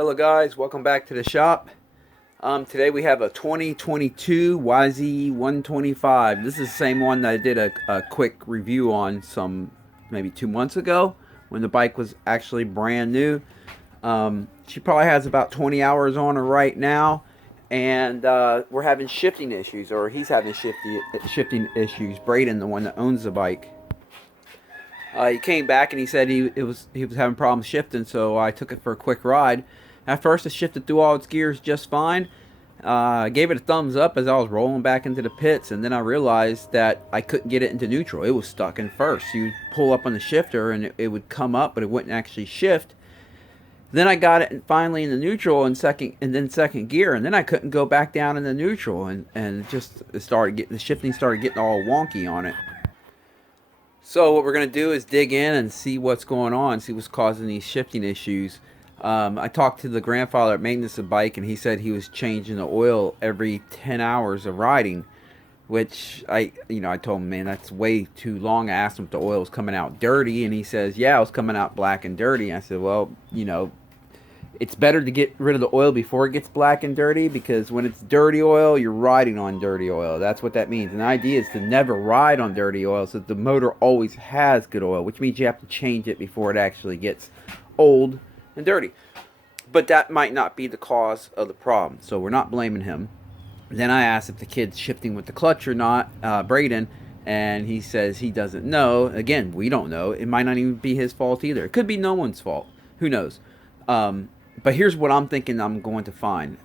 Hello guys, welcome back to the shop. Today we have a 2022 YZ125. This is the same one that I did a quick review on maybe 2 months ago when the bike was actually brand new. She probably has about 20 hours on her right now, and we're having shifting issues, or he's having shifting issues. Braden, the one that owns the bike. He came back and he said he was having problems shifting, so I took it for a quick ride. At first, it shifted through all its gears just fine. I gave it a thumbs up as I was rolling back into the pits, and then I realized that I couldn't get it into neutral. It was stuck in first. You'd pull up on the shifter and it would come up, but it wouldn't actually shift. Then I got it finally into neutral and then second gear, and then I couldn't go back down into neutral, and the shifting started getting all wonky on it. So what we're going to do is dig in and see what's going on, see what's causing these shifting issues. I talked to the grandfather at maintenance of the bike, and he said he was changing the oil every 10 hours of riding, which I told him, man, that's way too long. I asked him if the oil was coming out dirty, and he says, yeah, it was coming out black and dirty. I said, well, it's better to get rid of the oil before it gets black and dirty, because when it's dirty oil, you're riding on dirty oil. That's what that means. And the idea is to never ride on dirty oil, so that the motor always has good oil, which means you have to change it before it actually gets old and dirty. But that might not be the cause of the problem, so we're not blaming him. Then I asked if the kid's shifting with the clutch or not, Braden, and he says he doesn't know. Again, we don't know. It might not even be his fault either. It could be no one's fault. Who knows? But here's what I'm thinking I'm going to find.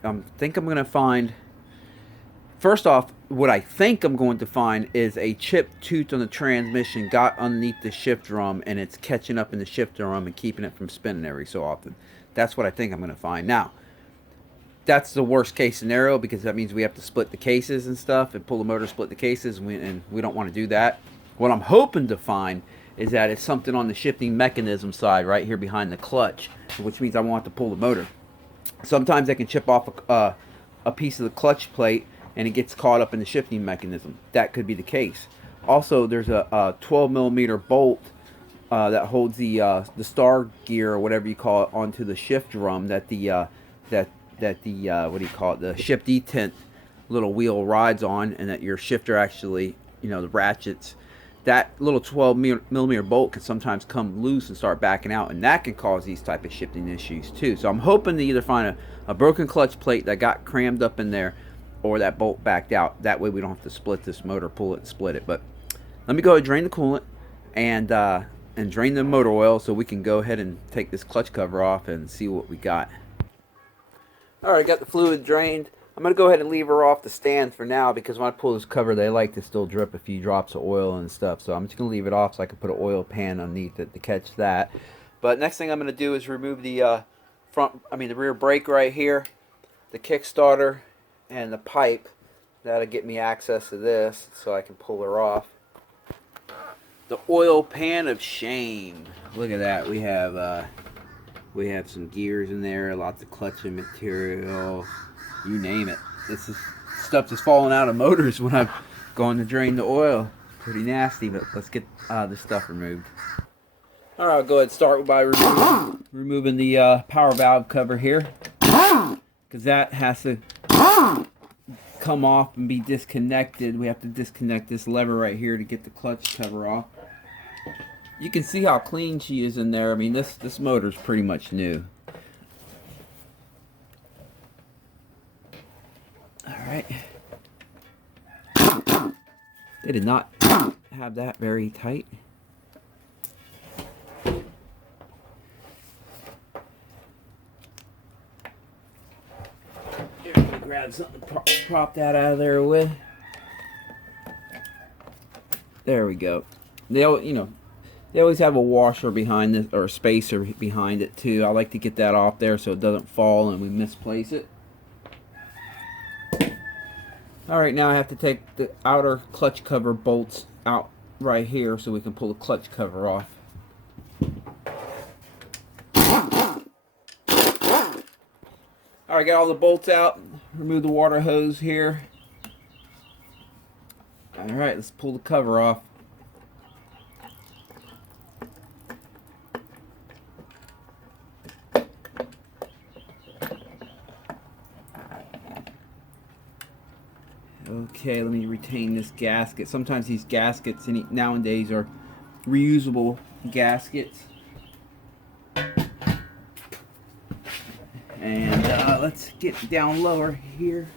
First off, what I think I'm going to find is a chipped tooth on the transmission got underneath the shift drum, and it's catching up in the shift drum and keeping it from spinning every so often. That's what I think I'm going to find. Now, that's the worst case scenario, because that means we have to split the cases and stuff and pull the motor, split the cases, and we don't want to do that. What I'm hoping to find is that it's something on the shifting mechanism side right here behind the clutch, which means I want to pull the motor. Sometimes I can chip off a piece of the clutch plate and it gets caught up in the shifting mechanism. That could be the case. Also, there's a 12 millimeter bolt that holds the star gear, or whatever you call it, onto the shift drum that the shift detent little wheel rides on, and that your shifter actually, the ratchets. That little 12 millimeter bolt can sometimes come loose and start backing out, and that can cause these type of shifting issues too. So I'm hoping to either find a broken clutch plate that got crammed up in there, or that bolt backed out. That way we don't have to split this motor, pull it and split it. But let me go ahead and drain the coolant and drain the motor oil, so we can go ahead and take this clutch cover off and see what we got. Alright, got the fluid drained. I'm going to go ahead and leave her off the stand for now, because when I pull this cover, they like to still drip a few drops of oil and stuff. So I'm just going to leave it off so I can put an oil pan underneath it to catch that. But next thing I'm going to do is remove the the rear brake right here, the kickstarter, and the pipe. That'll get me access to this so I can pull her off. The oil pan of shame. Look at that. We have some gears in there, lots of clutching material. You name it. This is stuff that's falling out of motors when I'm going to drain the oil. Pretty nasty, but let's get this stuff removed. Alright, I'll go ahead and start by removing the power valve cover here, because that has to come off and be disconnected. We have to disconnect this lever right here to get the clutch cover off. You can see how clean she is in there. I mean, this motor's pretty much new. Alright. They did not have that very tight. Here, let me grab something to prop that out of there with. There we go. They always have a washer behind this, or a spacer behind it too. I like to get that off there so it doesn't fall and we misplace it. Alright, now I have to take the outer clutch cover bolts out right here so we can pull the clutch cover off. Alright, got all the bolts out. Remove the water hose here. Alright, let's pull the cover off. Okay, let me retain this gasket. Sometimes these gaskets nowadays are reusable gaskets. And let's get down lower here.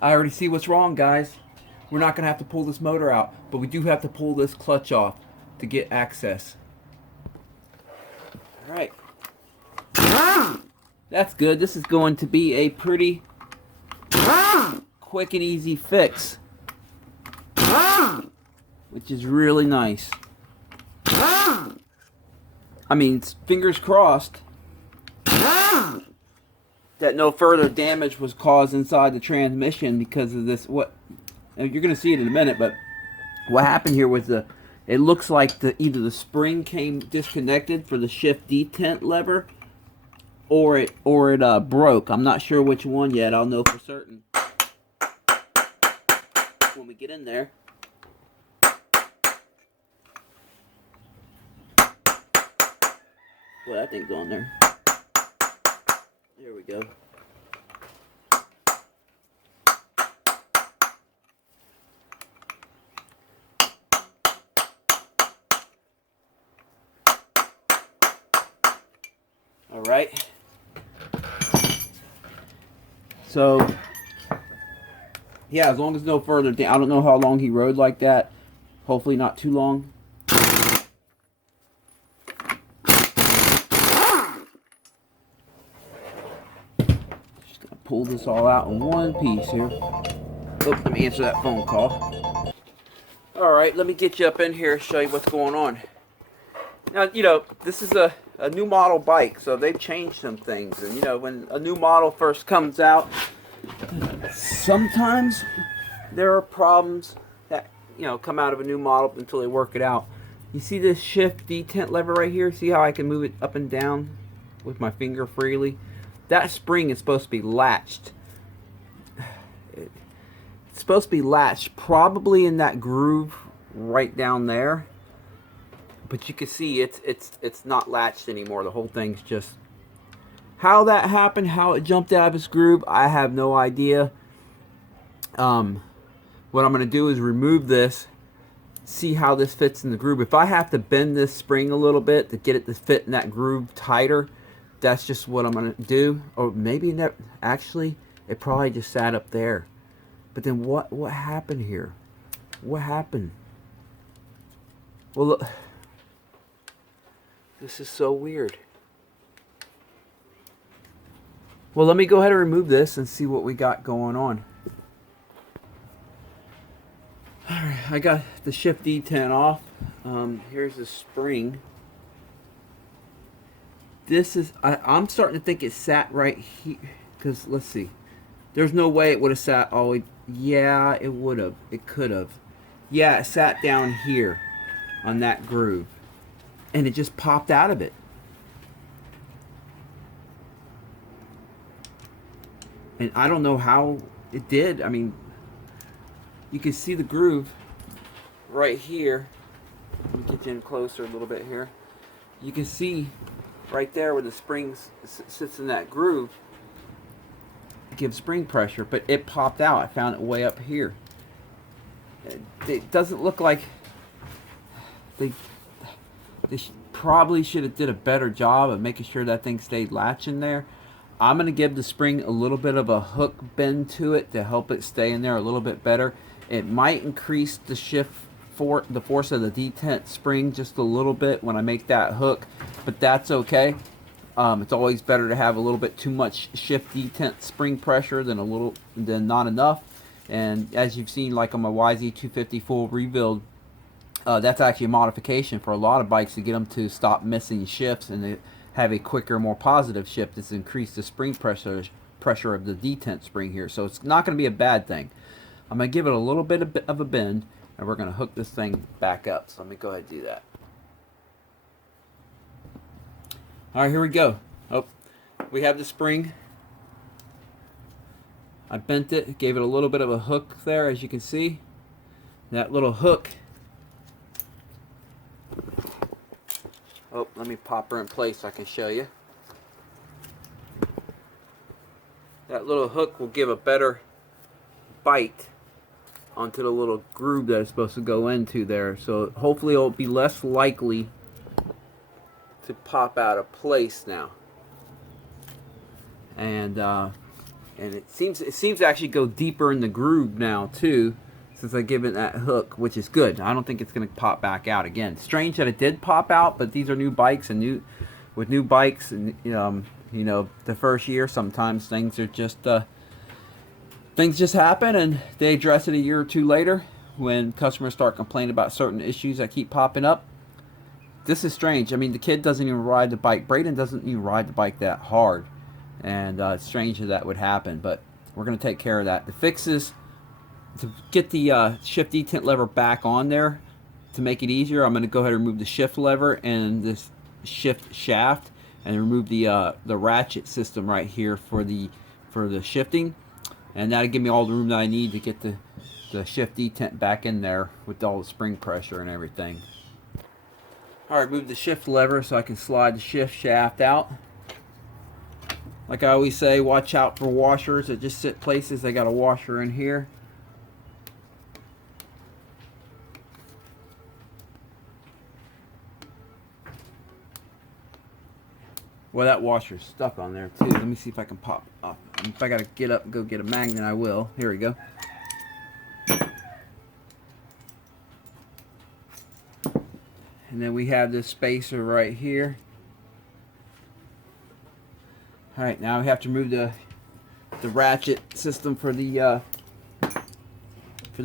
I already see what's wrong, guys. We're not going to have to pull this motor out, but we do have to pull this clutch off to get access. Alright. That's good. This is going to be a pretty quick and easy fix, which is really nice. I mean, fingers crossed that no further damage was caused inside the transmission because of this. What you're going to see it in a minute, but what happened here was it looks like either the spring came disconnected for the shift detent lever, or it broke. I'm not sure which one yet. I'll know for certain when we get in there. Well, that thing's on there. There we go. All right. So, yeah, as long as no further down. I don't know how long he rode like that. Hopefully not too long. Pull this all out in one piece here. Oh, let me answer that phone call. Alright, let me get you up in here and show you what's going on. Now, you know, this is a new model bike, so they've changed some things. And, you know, when a new model first comes out, sometimes there are problems that, you know, come out of a new model until they work it out. You see this shift detent lever right here? See how I can move it up and down with my finger freely? That spring is supposed to be latched. It's supposed to be latched probably in that groove right down there. But you can see it's not latched anymore. The whole thing's just... How that happened, how it jumped out of its groove, I have no idea. What I'm going to do is remove this, see how this fits in the groove. If I have to bend this spring a little bit to get it to fit in that groove tighter, that's just what I'm going to do. Or maybe actually it probably just sat up there. But then what happened here? What happened? Well, look, this is so weird. Well, let me go ahead and remove this and see what we got going on. Alright, I got the shift detent off. Here's the spring. This is, I'm starting to think it sat right here, because let's see, there's no way it would have sat all the way. Yeah, it would have, it could have. Yeah, it sat down here on that groove and it just popped out of it. And I don't know how it did. I mean, you can see the groove right here. Let me get you in closer a little bit here. You can see right there where the spring sits in that groove. It gives spring pressure, but it popped out. I found it way up here. It doesn't look like they probably should have did a better job of making sure that thing stayed latching there. I'm going to give the spring a little bit of a hook bend to it to help it stay in there a little bit better. It might increase the the force of the detent spring just a little bit when I make that hook, but that's okay. It's always better to have a little bit too much shift detent spring pressure than not enough. And as you've seen, like on my YZ125 full rebuild, that's actually a modification for a lot of bikes to get them to stop missing shifts and to have a quicker, more positive shift. It's increased the spring pressure of the detent spring here, so it's not going to be a bad thing. I'm going to give it a little bit of a bend, and we're going to hook this thing back up. So let me go ahead and do that. All right, here we go. Oh, we have the spring. I bent it, gave it a little bit of a hook there, as you can see. That little hook Oh, let me pop her in place so I can show you. That little hook will give a better bite onto the little groove that it's supposed to go into there. So hopefully it'll be less likely to pop out of place now. And it seems to actually go deeper in the groove now too, since I give it that hook, which is good. I don't think it's going to pop back out again. Strange that it did pop out, but these are new bikes, and with new bikes, and you know, the first year sometimes things are just things just happen, and they address it a year or two later when customers start complaining about certain issues that keep popping up. This is strange. I mean, the kid doesn't even ride the bike. Braden doesn't even ride the bike that hard, and it's strange that would happen, but we're going to take care of that. The fixes to get the shift detent lever back on there, to make it easier, I'm going to go ahead and remove the shift lever and this shift shaft, and remove the ratchet system right here for the shifting, and that'll give me all the room that I need to get the shift detent back in there with all the spring pressure and everything. Alright, move the shift lever so I can slide the shift shaft out. Like I always say, watch out for washers that just sit places. They got a washer in here. Well, that washer's stuck on there too. Let me see if I can pop up. If I gotta get up and go get a magnet, I will. Here we go. And then we have this spacer right here. Alright, now we have to remove the ratchet system for the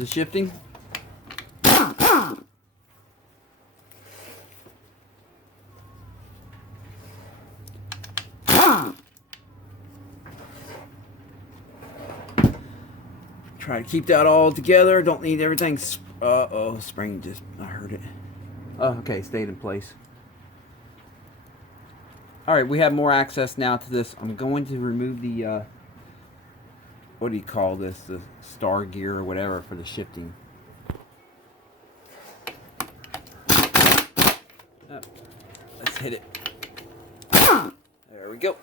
shifting. Try to keep that all together. Don't need everything. Uh-oh, spring just, I heard it. Oh, okay, stayed in place. Alright, we have more access now to this. I'm going to remove the, what do you call this? The star gear or whatever for the shifting. Oh, let's hit it. There we go.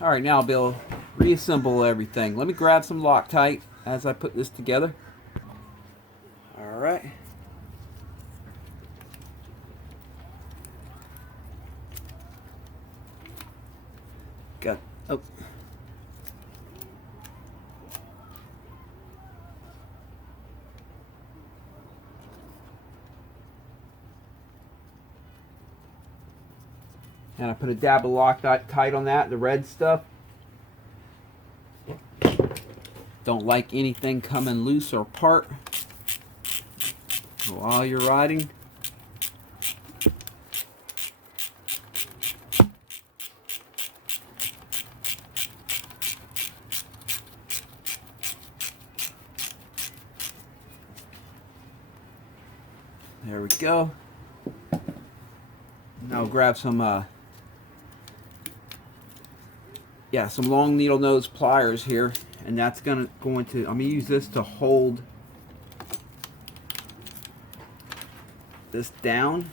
Alright, now I'll be able to reassemble everything. Let me grab some Loctite as I put this together. Alright. Got, oh. And I put a dab of Loctite on that, the red stuff. Don't like anything coming loose or apart while you're riding. There we go. Now I'll grab some some long needle nose pliers here, and that's going to I'm gonna use this to hold this down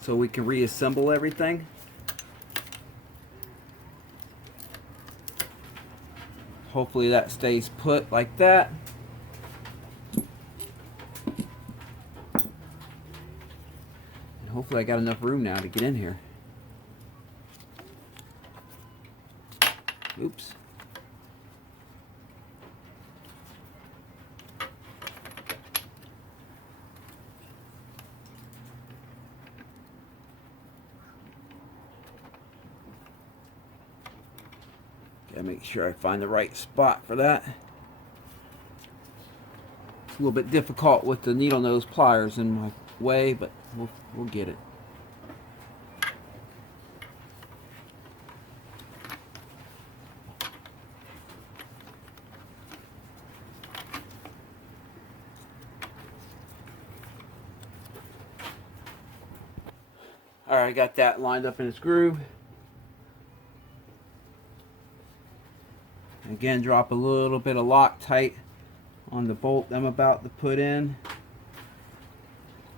so we can reassemble everything. Hopefully that stays put like that. And hopefully I got enough room now to get in here. Oops. Gotta make sure I find the right spot for that. It's a little bit difficult with the needle nose pliers in my way, but we'll get it. Alright, I got that lined up in its groove. Again, drop a little bit of Loctite on the bolt I'm about to put in.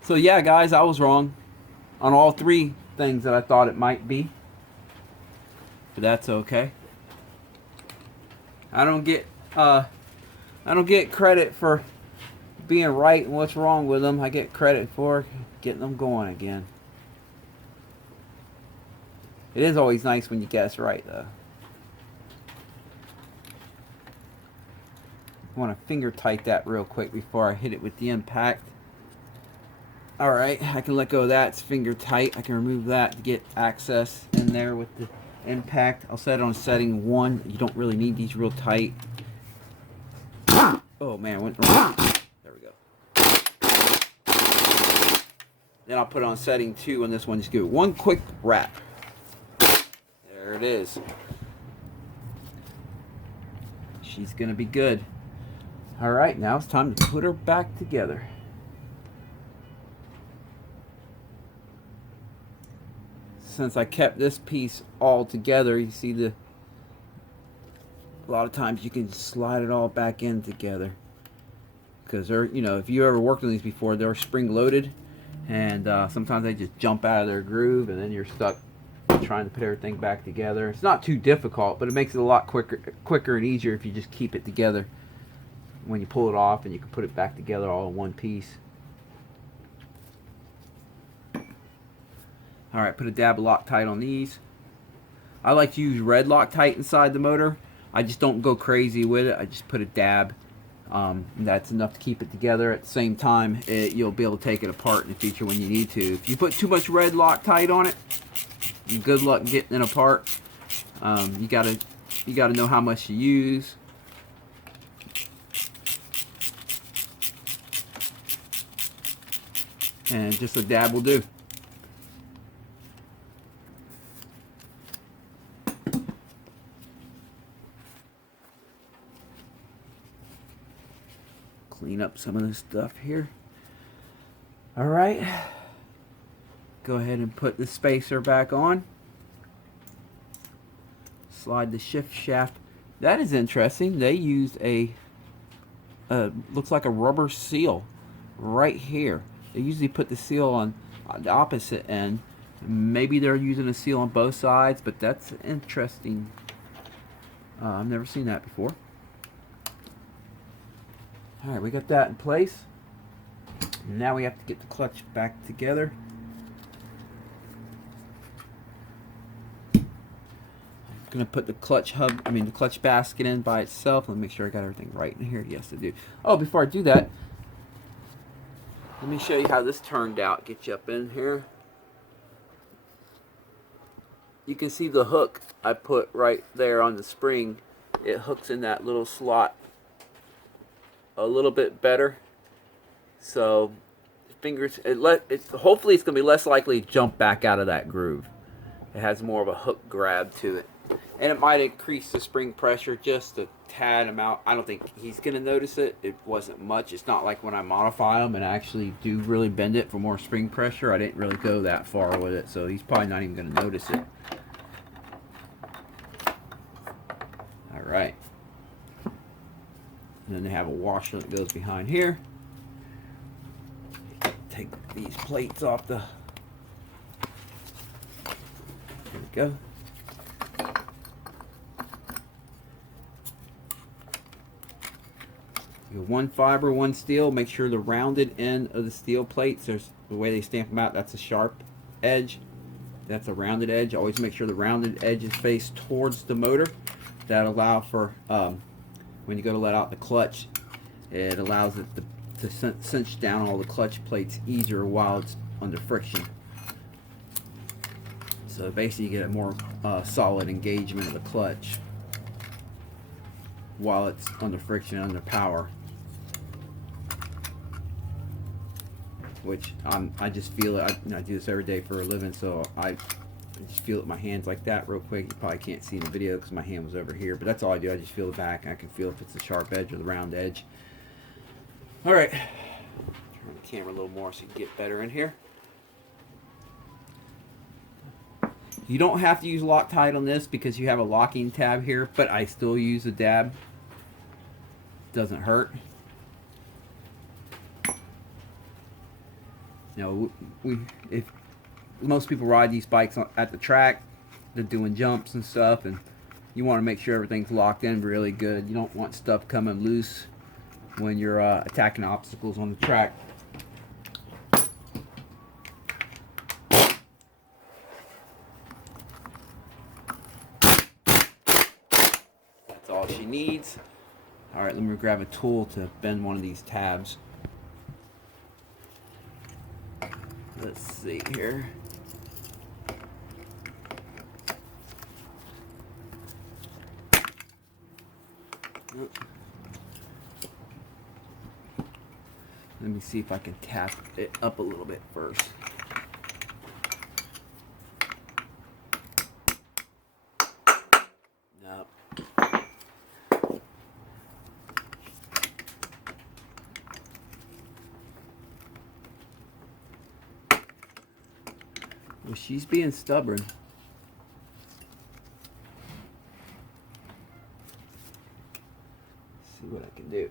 So yeah, guys, I was wrong on all three things that I thought it might be, but that's okay. I don't get credit for being right and what's wrong with them. I get credit for getting them going again. It is always nice when you guess right, though. I want to finger tight that real quick before I hit it with the impact. Alright, I can let go of that. It's finger tight. I can remove that to get access in there with the impact. I'll set it on setting 1. You don't really need these real tight. Oh man, went wrong. There we go. Then I'll put it on setting 2 on this one. Just give it one quick wrap. There it is. She's gonna be good. Alright, now it's time to put her back together. Since I kept this piece all together, you see a lot of times you can slide it all back in together. Because they're, you know, if you ever worked on these before, they're spring loaded. And sometimes they just jump out of their groove and then you're stuck trying to put everything back together. It's not too difficult, but it makes it a lot quicker and easier if you just keep it together when you pull it off, and you can put it back together all in one piece. Alright, put a dab of Loctite on these. I like to use red Loctite inside the motor. I just don't go crazy with it. I just put a dab. That's enough to keep it together. At the same time, you'll be able to take it apart in the future when you need to. If you put too much red Loctite on it, good luck getting it apart. You gotta know how much to use. And just a dab will do. Clean up some of this stuff here. Alright. Go ahead and put the spacer back on. Slide the shift shaft. That is interesting. They used a looks like a rubber seal right here. They usually put the seal on the opposite end. Maybe they're using a seal on both sides, but that's interesting. I've never seen that before. Alright, we got that in place. Now we have to get the clutch back together. I'm gonna put the clutch the clutch basket in by itself. Let me make sure I got everything right in here. Yes, I do. Oh, before I do that, let me show you how this turned out. Get you up in here. You can see the hook I put right there on the spring. It hooks in that little slot a little bit better. So fingers, hopefully it's going to be less likely to jump back out of that groove. It has more of a hook grab to it. And it might increase the spring pressure just a tad amount. I don't think he's going to notice it. It wasn't much. It's not like when I modify them and actually do really bend it for more spring pressure. I didn't really go that far with it, so he's probably not even going to notice it. Alright. And then they have a washer that goes behind here. Take these plates off the... There we go. One fiber, one steel. Make sure the rounded end of the steel plates, there's the way they stamp them out, that's a sharp edge. That's a rounded edge. Always make sure the rounded edge is faced towards the motor. That allow for when you go to let out the clutch, it allows it to cinch down all the clutch plates easier while it's under friction. So basically you get a more solid engagement of the clutch while it's under friction, under power. Which I just feel it. I do this every day for a living, so I just feel it with my hands like that real quick. You probably can't see in the video because my hand was over here, but that's all I do. I just feel the back. I can feel if it's the sharp edge or the round edge. All right, turn the camera a little more so you can get better in here. You don't have to use Loctite on this because you have a locking tab here, but I still use a dab. Doesn't hurt. You know, if most people ride these bikes at the track, they're doing jumps and stuff, and you want to make sure everything's locked in really good. You don't want stuff coming loose when you're attacking obstacles on the track. That's all she needs. Alright, let me grab a tool to bend one of these tabs. Let's see here. Let me see if I can tap it up a little bit first. Nope. Well, she's being stubborn. Let's see what I can do.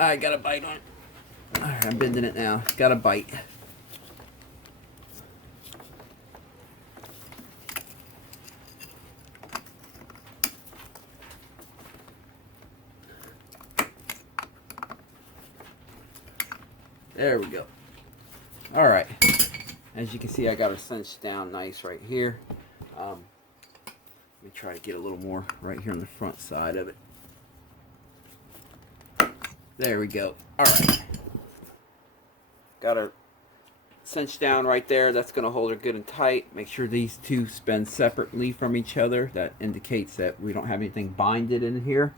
I got a bite on it. Alright, I'm bending it now. Got a bite. There we go. Alright. As you can see, I got her cinched down nice right here. Let me try to get a little more right here on the front side of it. There we go. Alright. Got her cinched down right there. That's going to hold her good and tight. Make sure these two spin separately from each other. That indicates that we don't have anything binded in here.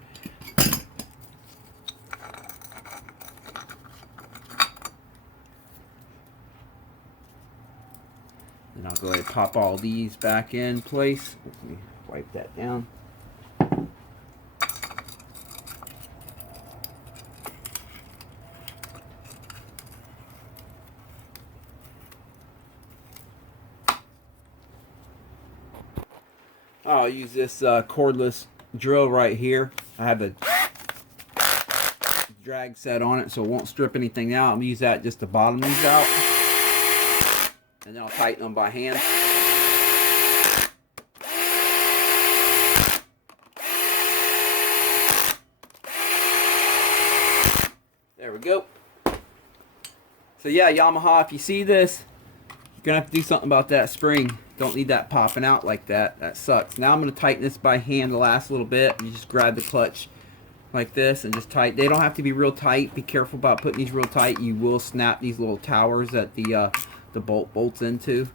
Then I'll go ahead and pop all these back in place. Let me wipe that down. I'll use this cordless drill right here. I have a drag set on it so it won't strip anything out. I'm going to use that just to bottom these out. And then I'll tighten them by hand. There we go. So yeah, Yamaha, if you see this, you're going to have to do something about that spring. Don't need that popping out like that. That sucks. Now I'm going to tighten this by hand the last little bit. You just grab the clutch like this and just tighten. They don't have to be real tight. Be careful about putting these real tight. You will snap these little towers that the bolt bolts into.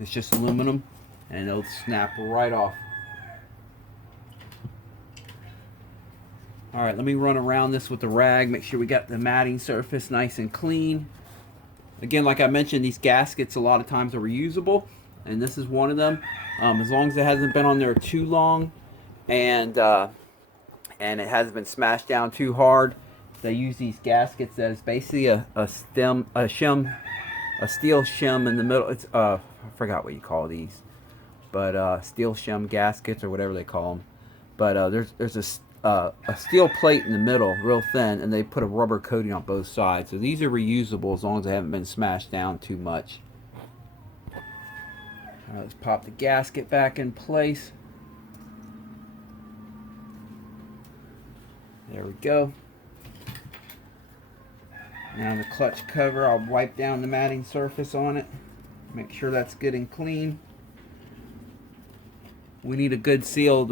It's just aluminum and it'll snap right off. Alright, let me run around this with the rag. Make sure we got the matting surface nice and clean. Again, like I mentioned, these gaskets a lot of times are reusable. And this is one of them. As long as it hasn't been on there too long, and it hasn't been smashed down too hard, they use these gaskets that is basically a steel shim in the middle. It's I forgot what you call these, but steel shim gaskets or whatever they call them. But there's a steel plate in the middle, real thin, and they put a rubber coating on both sides. So these are reusable as long as they haven't been smashed down too much. Let's pop the gasket back in place. There we go. Now the clutch cover, I'll wipe down the matting surface on it. Make sure that's good and clean. We need a good seal.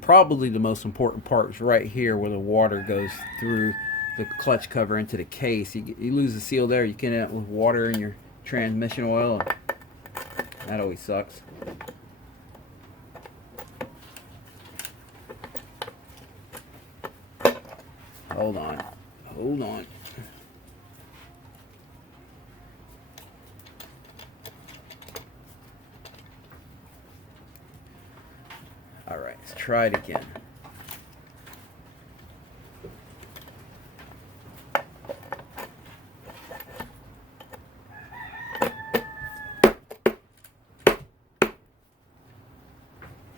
Probably the most important part is right here where the water goes through the clutch cover into the case. You lose the seal there, you can end up with water in your transmission oil. That always sucks. Hold on. Hold on. Alright, let's try it again.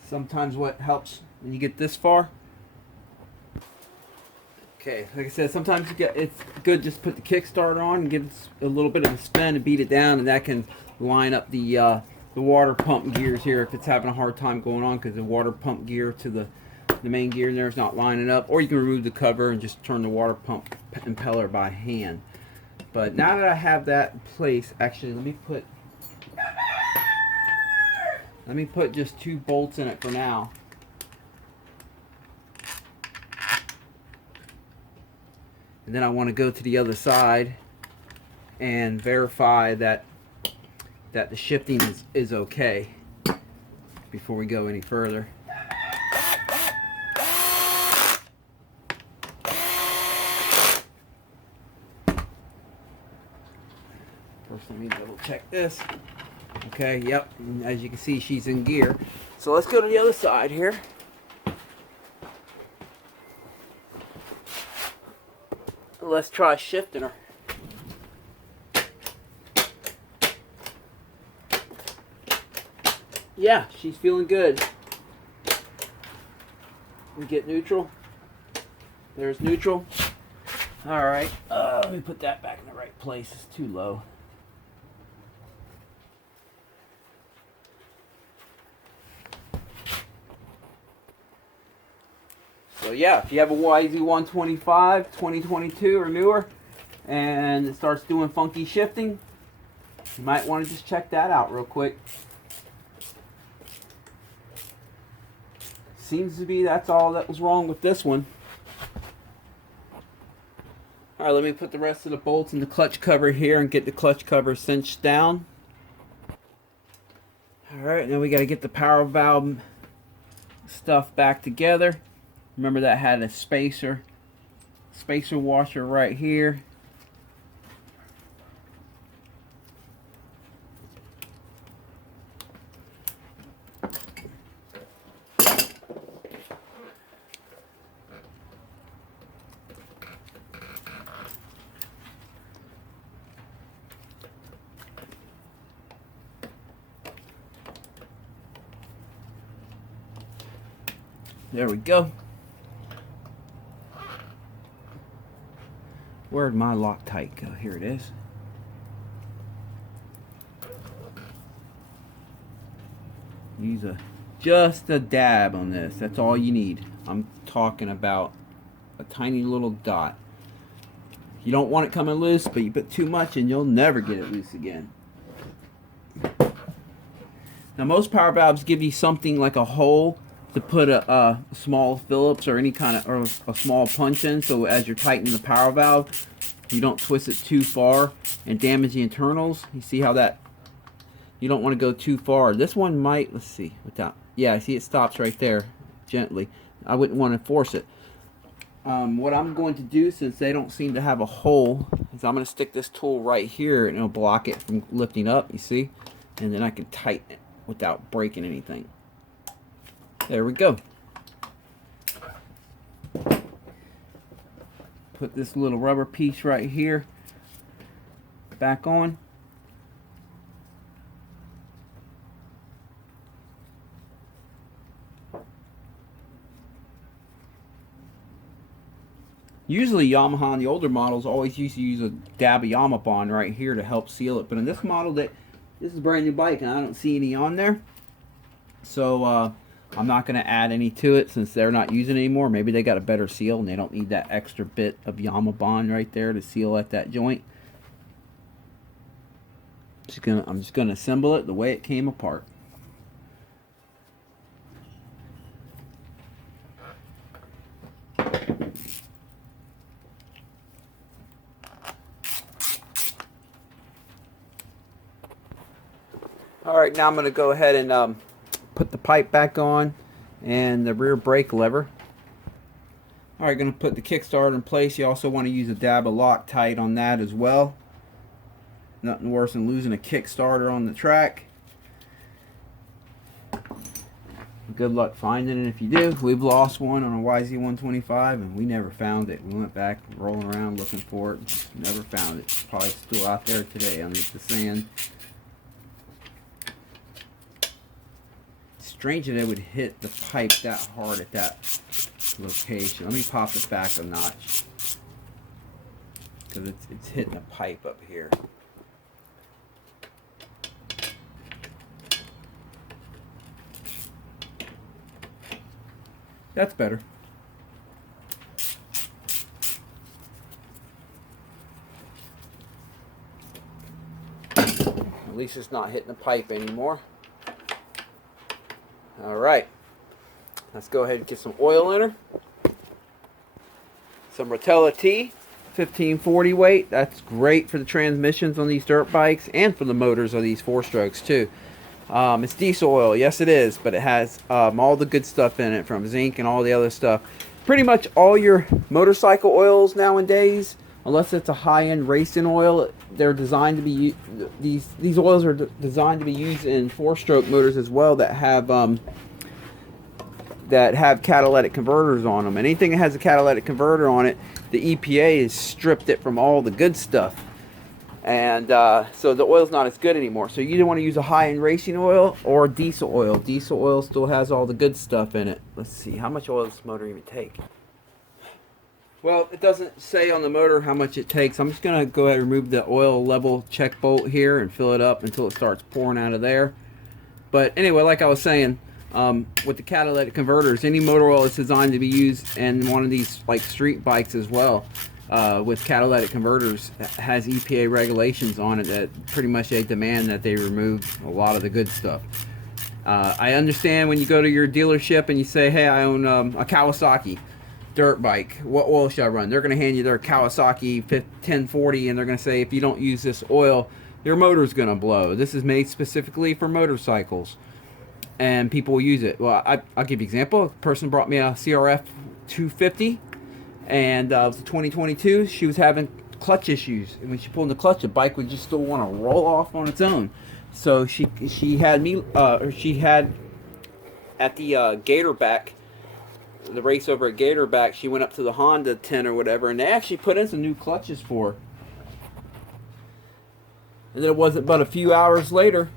Sometimes what helps when you get this far, Okay, like I said, sometimes it's good just put the Kickstarter on and give it a little bit of a spin and beat it down, and that can line up the water pump gears here if it's having a hard time going on, because the water pump gear to the main gear in there is not lining up. Or you can remove the cover and just turn the water pump impeller by hand. But now that I have that in place, actually let me put just 2 bolts in it for now. And then I want to go to the other side and verify that the shifting is okay before we go any further. First, let me double check this. Okay, yep, and as you can see, she's in gear. So let's go to the other side here. Let's try shifting her. Yeah, she's feeling good. We get neutral. There's neutral. Alright, let me put that back in the right place. It's too low. So yeah, if you have a YZ125 2022 or newer and it starts doing funky shifting, you might want to just check that out real quick. Seems to be that's all that was wrong with this one. Alright, let me put the rest of the bolts in the clutch cover here and get the clutch cover cinched down. Alright, now we got to get the power valve stuff back together. Remember that had a spacer washer right here. There we go. Where'd my Loctite go? Here it is. Use just a dab on this. That's all you need. I'm talking about a tiny little dot. You don't want it coming loose, but you put too much and you'll never get it loose again. Now most power valves give you something like a hole to put a small Phillips or any kind of or a small punch in, so as you're tightening the power valve you don't twist it too far and damage the internals. You see how that, you don't want to go too far. This one might, let's see, without, yeah, I see it stops right there gently. I wouldn't want to force it. What I'm going to do, since they don't seem to have a hole, is I'm going to stick this tool right here and it'll block it from lifting up, you see, and then I can tighten it without breaking anything. There we go. Put this little rubber piece right here back on. Usually Yamaha on the older models always used to use a dab of YAMABond right here to help seal it, but in this model, this is a brand new bike and I don't see any on there, so I'm not going to add any to it since they're not using it anymore. Maybe they got a better seal and they don't need that extra bit of YAMABond right there to seal at that joint. I'm just gonna assemble it the way it came apart. Alright, now I'm going to go ahead and put the pipe back on and the rear brake lever. Alright, going to put the kickstarter in place. You also want to use a dab of Loctite on that as well. Nothing worse than losing a kickstarter on the track. Good luck finding it if you do. We've lost one on a YZ125 and we never found it. We went back rolling around looking for it, just never found it. It's probably still out there today underneath the sand. Strange that it would hit the pipe that hard at that location. Let me pop it back a notch. because it's hitting a pipe up here. That's better. At least it's not hitting the pipe anymore. All right, let's go ahead and get some oil in her. Some Rotella T, 1540 weight. That's great for the transmissions on these dirt bikes and for the motors of these 4-strokes too. It's diesel oil, yes it is, but it has all the good stuff in it, from zinc and all the other stuff. Pretty much all your motorcycle oils nowadays, unless it's a high-end racing oil, they're designed to be these oils are designed to be used in 4-stroke motors as well that have catalytic converters on them. Anything that has a catalytic converter on it, the EPA has stripped it from all the good stuff. And so the oil's not as good anymore. So you either want to use a high-end racing oil or diesel oil. Diesel oil still has all the good stuff in it. Let's see, how much oil does this motor even take? Well, it doesn't say on the motor how much it takes. I'm just going to go ahead and remove the oil level check bolt here and fill it up until it starts pouring out of there. But anyway, like I was saying, with the catalytic converters, any motor oil is designed to be used in one of these like street bikes as well. With catalytic converters, has EPA regulations on it that pretty much they demand that they remove a lot of the good stuff. I understand when you go to your dealership and you say, hey, I own a Kawasaki dirt bike, what oil should I run? They're going to hand you their Kawasaki 1040 and they're going to say, if you don't use this oil, your motor's going to blow. This is made specifically for motorcycles and people will use it. Well, I'll give you an example. A person brought me a CRF 250 and it was a 2022. She was having clutch issues, and when she pulled in the clutch, the bike would just still want to roll off on its own. So she had me at the Gatorback, the race over at Gatorback, she went up to the Honda 10 or whatever, and they actually put in some new clutches for her. And then it wasn't but a few hours later,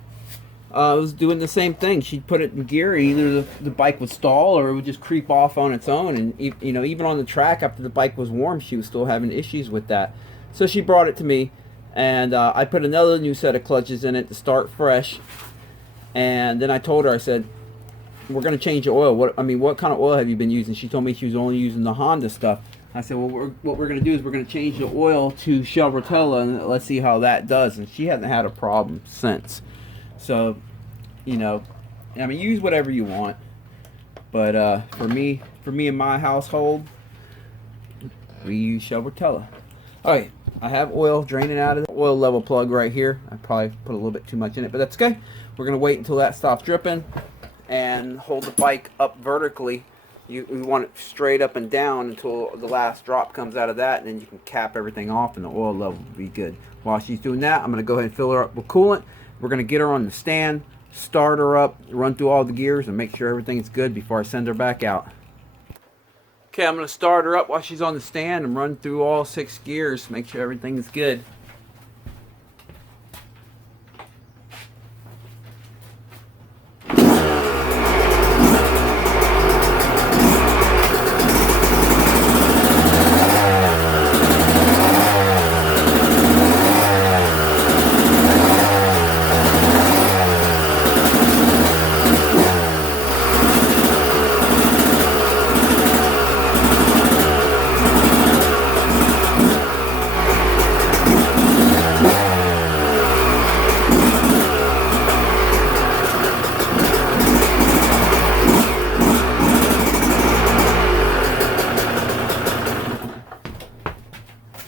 I was doing the same thing. She'd put it in gear, and either the bike would stall or it would just creep off on its own. And you know, even on the track after the bike was warm, she was still having issues with that. So she brought it to me, and I put another new set of clutches in it to start fresh. And then I told her, I said, we're going to change the oil. What kind of oil have you been using? She told me she was only using the Honda stuff. I said, well, what we're going to do is we're going to change the oil to Shell Rotella, and let's see how that does. And she hasn't had a problem since. So, you know, I mean, use whatever you want, but for me and my household, we use Shell Rotella. All right, I have oil draining out of the oil level plug right here. I probably put a little bit too much in it, but that's okay. We're gonna wait until that stops dripping and hold the bike up vertically. You want it straight up and down until the last drop comes out of that, and then you can cap everything off and the oil level will be good. While she's doing that, I'm gonna go ahead and fill her up with coolant. We're going to get her on the stand, start her up, run through all the gears, and make sure everything's good before I send her back out. Okay, I'm going to start her up while she's on the stand and run through all 6 gears, make sure everything's good.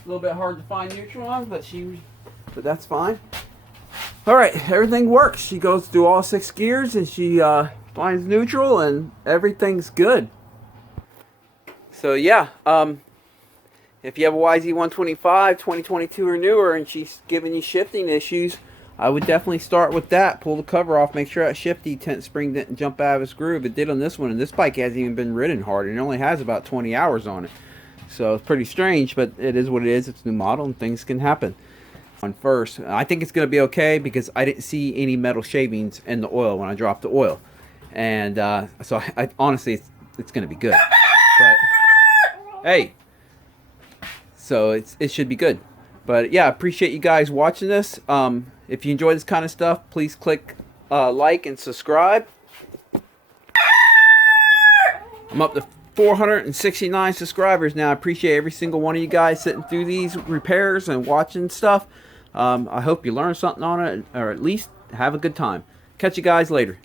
A little bit hard to find neutral on, but that's fine. All right, everything works. She goes through all 6 gears and she finds neutral and everything's good. So yeah, if you have a YZ125 2022 or newer and she's giving you shifting issues, I would definitely start with that. Pull the cover off, make sure that shifty tent spring didn't jump out of its groove. It did on this one, and this bike hasn't even been ridden hard, and it only has about 20 hours on it. So it's pretty strange, but it is what it is. It's a new model and things can happen. On first, I think it's going to be okay because I didn't see any metal shavings in the oil when I dropped the oil. And so I honestly, it's going to be good. But hey, so it should be good. But yeah, I appreciate you guys watching this. If you enjoy this kind of stuff, please click like and subscribe. I'm up to 469 subscribers now. I appreciate every single one of you guys sitting through these repairs and watching stuff. I hope you learned something on it, or at least have a good time. Catch you guys later.